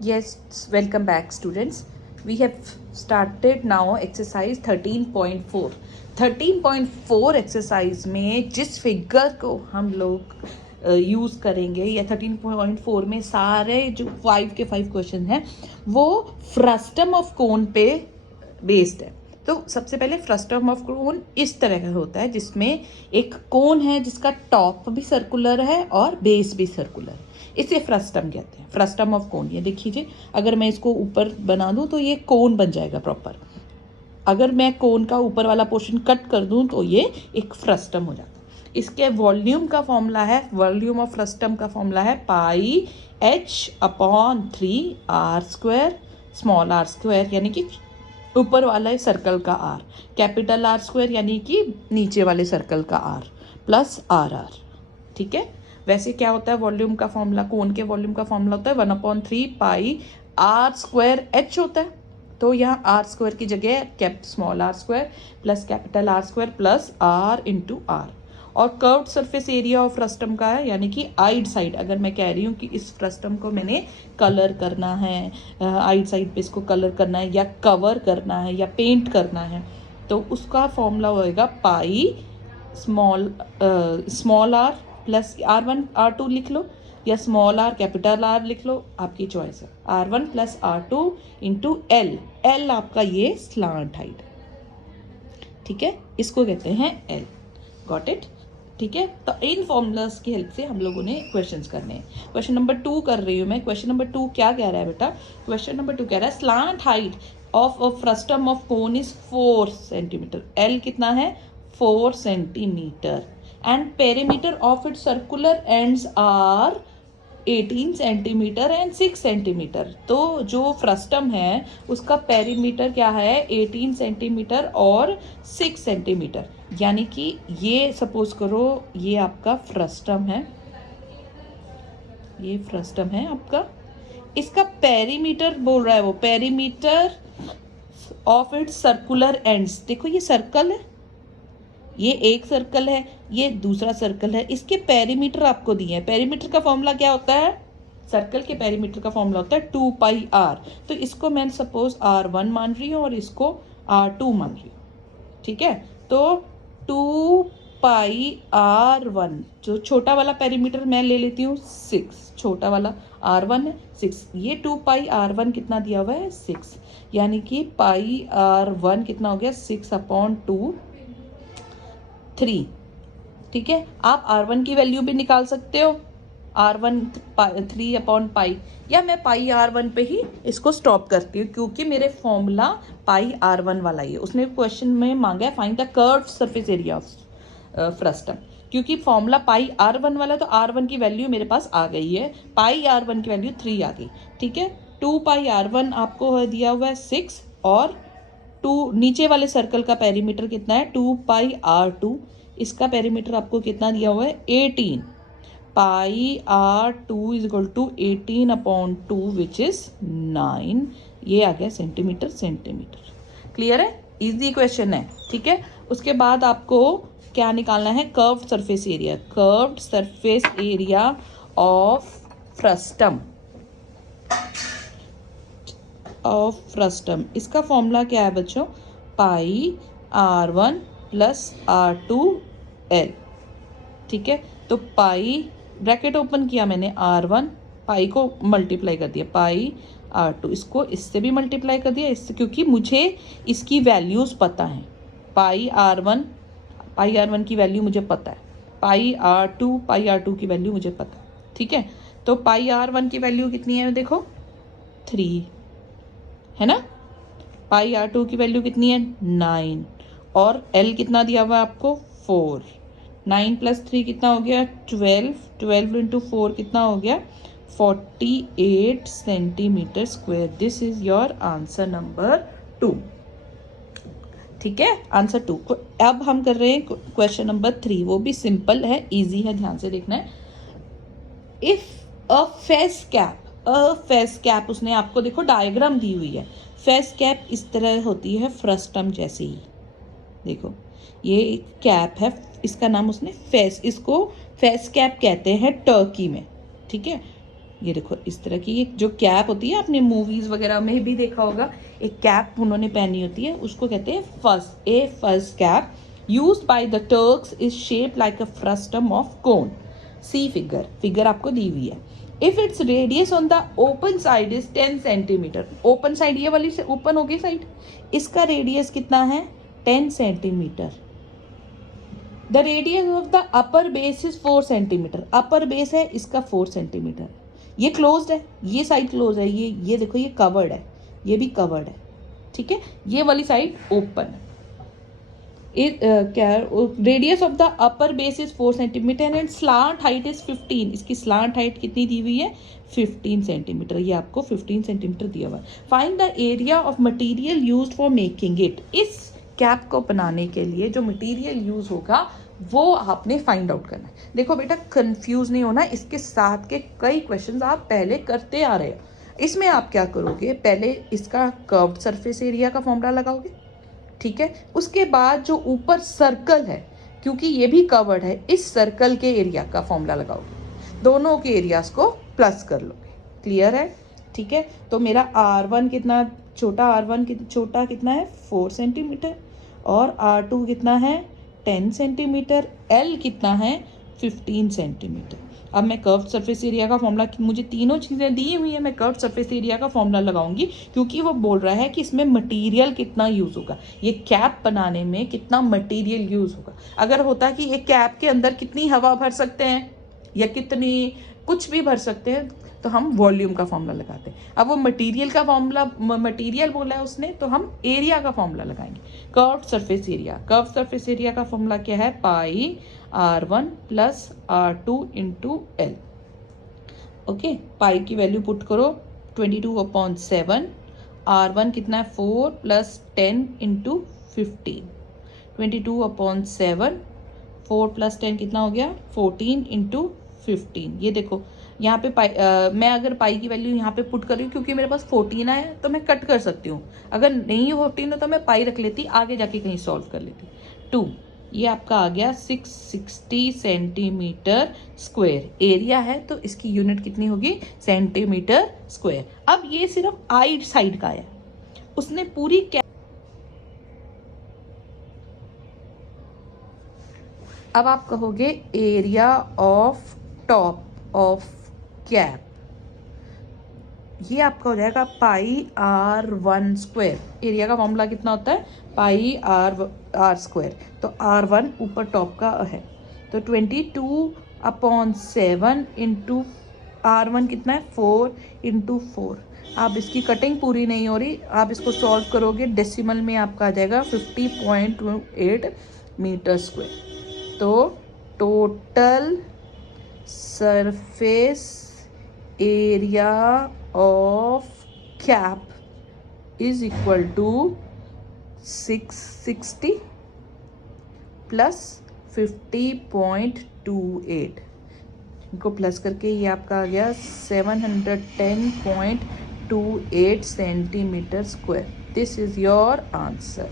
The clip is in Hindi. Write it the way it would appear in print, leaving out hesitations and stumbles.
Yes, welcome back students. We have started now exercise 13.4. 13.4 exercise में जिस फिगर को हम लोग यूज़ करेंगे या 13.4 में सारे जो 5 के 5 क्वेश्चन हैं वो फ्रस्टम ऑफ कोन पे बेस्ड है। तो सबसे पहले फ्रस्टम ऑफ कोन इस तरह का होता है जिसमें एक कोन है जिसका टॉप भी सर्कुलर है और बेस भी सर्कुलर है, इसे फ्रस्टम कहते हैं। फ्रस्टम ऑफ कोन, ये देखिए, अगर मैं इसको ऊपर बना दूं तो ये कोन बन जाएगा प्रॉपर। अगर मैं कोन का ऊपर वाला पोर्शन कट कर दूं तो ये एक फ्रस्टम हो जाता है। इसके वॉल्यूम का फॉर्मूला है, वॉल्यूम ऑफ फ्रस्टम का फॉर्मूला है पाई h/3r², स्मॉल r स्क्वायर यानी कि ऊपर वाले सर्कल का r, कैपिटल R² यानी कि नीचे वाले सर्कल का r, प्लस RR। ठीक है, वैसे क्या होता है वॉल्यूम का फॉर्मूला, कोन के वॉल्यूम का फॉर्मूला होता है 1/3 पाई r²h होता है। तो यहाँ r² की जगह small r² plus capital R² plus r into R. और curved surface area of frustum का है, यानी कि आइड साइड। अगर मैं कह रही हूँ कि इस फ्रस्टम को मैंने कलर करना है, आइड साइड पे इसको कलर करना है या कवर करना है या पेंट करना है, तो उसका फॉर्मूला होएगा pi small r plus R1 R2 लिख लो या स्मॉल r कैपिटल R लिख लो, आपकी चॉइस है। R1 plus R2 into L आपका ये स्लांट हाइट, ठीक है, इसको कहते हैं L। Got it? ठीक है, तो इन फॉर्मूलाज की हेल्प से हम लोगों ने क्वेश्चंस करने हैं। क्वेश्चन नंबर 2 कर रही हूँ मैं। क्वेश्चन नंबर 2 क्या कह रहा है बेटा? क्वेश्चन नंबर 2 कह रहा है slant height of a frustum of cone is 4 centimetre. L कितना है? 4 सेंटीमीटर। And perimeter of it circular ends are 18 centimetre and 6 centimetre. तो जो फ्रस्टम है उसका पेरीमीटर क्या है? 18 सेंटीमीटर और 6 सेंटीमीटर। यानी कि ये सपोज करो ये आपका फ्रस्टम है, ये फ्रस्टम है आपका। इसका पेरीमीटर बोल रहा है वो, perimeter of its circular ends. देखो ये सर्कल है, ये एक सर्कल है, ये दूसरा सर्कल है, इसके पेरीमीटर आपको दिए हैं। पेरीमीटर का फॉर्मूला क्या होता है? सर्कल के पेरीमीटर का फॉर्मूला होता है 2πr। तो इसको मैं सपोज R1 मान रही हूँ और इसको R2 मान रही हूँ। ठीक है, तो 2πr1, जो छोटा वाला पेरीमीटर मैं ले लेती हूँ 6, छोटा वाला R1 है 6, ये 2πr1 कितना दिया हुआ है? 6, यानी कि πr1 कितना हो गया? 6/2 3। ठीक है, आप R1 की वैल्यू भी निकाल सकते हो, R1 3/π, या मैं πr1 पे ही इसको स्टॉप करती हूँ क्योंकि मेरे फॉर्मूला πr1 वाला ही है। उसने क्वेश्चन में मांगा है find the curved surface area of frustum. क्योंकि फॉर्मूला πr1 वाला, तो R1 की वैल्यू मेरे पास आ गई है, πr1 की वैल्यू 3 आ गई। ठीक है, 2πr1 आपको दिया हुआ है 6 और 2 नीचे वाले सर्कल का पेरीमीटर कितना है? 2πr2। इसका पेरीमीटर आपको कितना दिया हुआ है? 18। πr2 is equal to 18/2 which is 9। ये आ गया सेंटीमीटर सेंटीमीटर। क्लियर है? इजी क्वेश्चन है। ठीक है, उसके बाद आपको क्या निकालना है? Curved surface area. Curved surface area of frustum, of frustum. इसका फॉर्मूला क्या है बच्चों? πr1 plus R2L। ठीक है, तो पाई ब्रैकेट ओपन किया मैंने, R1 पाई को मल्टीप्लाई कर दिया, πr2 इसको इससे भी मल्टीप्लाई कर दिया इससे, क्योंकि मुझे इसकी वैल्यूज़ पता हैं। πr1 की वैल्यू मुझे पता है, πr2 की वैल्यू मुझे पता है। ठीक है, तो πr1 की वैल्यू कितनी है? देखो 3 है ना, πr2 की वैल्यू कितनी है? 9, और L कितना दिया हुआ है आपको? 4। 9 + 3 कितना हो गया? 12। 12 × 4 कितना हो गया? 48 centimetre square. This is your answer number 2। ठीक है, आंसर 2। अब हम कर रहे हैं क्वेश्चन नंबर 3, वो भी सिंपल है, इजी है, ध्यान से देखना है। इफ अ फेस कैप, उसने आपको देखो डायग्राम दी हुई है। फेस कैप इस तरह होती है फ्रस्टम जैसे ही, देखो ये कैप है, इसका नाम उसने इसको फेस कैप कहते हैं टर्की में। ठीक है, ये देखो इस तरह की, ये जो कैप होती है आपने मूवीज वगैरह में भी देखा होगा, एक कैप उन्होंने पहनी होती है, उसको कहते हैं fez. A fez cap used by the Turks is shape like a frustum of cone. See figure आपको दी हुई है। If its radius on the open side is 10 centimetre, open side ये वाली से ओपन हो गई साइड, इसका रेडियस कितना है 10 centimetre. The radius of the upper base is 4 centimetre, upper base है इसका 4 सेंटीमीटर। ये क्लोज्ड है, ये साइड क्लोज है, ये देखो ये कवर्ड है, ये भी कवर्ड है, ठीक है। ये वाली साइड ओपन है। क्या radius of the upper base is 4 सेंटीमीटर एंड स्लांट हाइट इज 15, इसकी स्लांट हाइट कितनी दी हुई है 15 सेंटीमीटर, ये आपको 15 सेंटीमीटर दिया हुआ है। Find the area of material used for making it, इस कैप को बनाने के लिए जो मटेरियल यूज होगा वो आपने फाइंड आउट करना है। देखो बेटा कंफ्यूज नहीं होना, इसके साथ के कई क्वेश्चंस आप पहले करते आ रहे हो। इसमें आप क्या करोगे, पहले इसका कर्व्ड सरफेस एरिया का फॉर्मूला लगाओगे, ठीक है। उसके बाद जो ऊपर सर्कल है, क्योंकि ये भी कवर्ड है, इस सर्कल के एरिया का फॉर्मूला लगाओगे, दोनों के एरियाज को प्लस कर लोगे। क्लियर है, ठीक है। तो मेरा R1 कितना, छोटा R1 छोटा कितना है 4 सेंटीमीटर, और R2 कितना है 10 सेंटीमीटर, L कितना है 15 सेंटीमीटर। अब मैं कर्व्ड सरफेस एरिया का फॉर्मूला, मुझे तीनों चीज़ें दी हुई है, मैं कर्व्ड सरफेस एरिया का फॉर्मूला लगाऊंगी, क्योंकि वो बोल रहा है कि इसमें मटेरियल कितना यूज़ होगा, ये कैप बनाने में कितना मटेरियल यूज़ होगा। अगर होता कि ये कैप के अंदर कितनी हवा भर सकते हैं या कितनी कुछ भी भर सकते हैं, तो हम वॉल्यूम का फॉर्मूला लगाते हैं। अब वो मटेरियल का फॉर्मूला, मटेरियल बोला है उसने, तो हम एरिया का फॉर्मूला लगाएंगे, curved surface area. Curved surface area का फॉर्मूला क्या है, pi R1 plus R2 into L। Okay, pi की वैल्यू पुट करो 22/7, R1 कितना है 4 प्लस 10 इंटू 15, 22/7, 4 प्लस 10 कितना हो गया 14 इंटू 15। ये देखो यहाँ पे पाई, मैं अगर पाई की वैल्यू यहाँ पे पुट कर रही हूँ, क्योंकि मेरे पास 14 है तो मैं कट कर सकती हूँ, अगर नहीं 14 हो तो मैं पाई रख लेती, आगे जाके कहीं सॉल्व कर लेती। 2, ये आपका आ गया 660 सेंटीमीटर स्क्वायर एरिया है, तो इसकी यूनिट कितनी होगी सेंटीमीटर स्क्वायर। अब ये सिर्फ आई साइड का है, उसने पूरी अब आप कहोगे area of top of cap, ये आपका हो जाएगा पाई R1 स्क्वायर। एरिया का फॉर्मूला कितना होता है पाई R स्क्वायर, तो R1 ऊपर टॉप का है, तो 22/7 इंटू R1 कितना है 4 इंटू 4। आप इसकी कटिंग पूरी नहीं हो रही, आप इसको सॉल्व करोगे डेसिमल में आपका आ जाएगा 50.28 मीटर स्क्वायर। तो total surface area of cap is equal to 660 plus 50.28, इनको प्लस करके ये आपका आ गया 710.28 centimetre square. This is your answer.